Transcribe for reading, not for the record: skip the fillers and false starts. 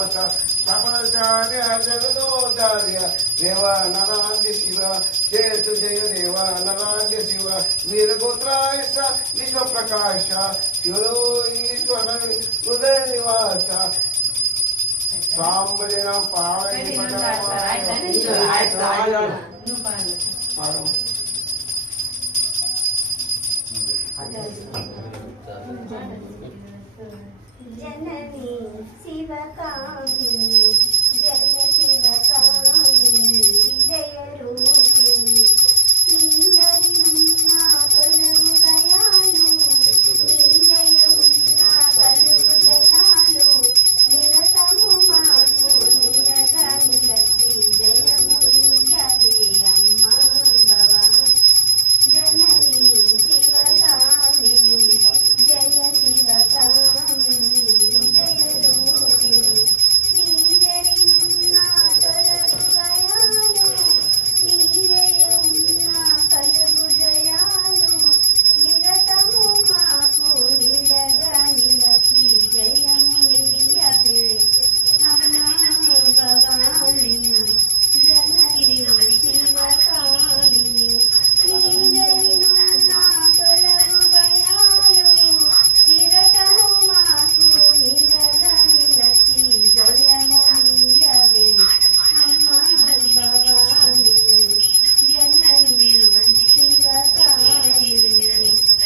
ममता सपनचार्य जगदोदार्य देवानराध्य शिव जय तु जय देवानराध्य शिव वीरगोत्राय विश्वप्रकाश शिवो ईश्वर हृदय निवास साम्बलिनं पावनि जननी शिवकामी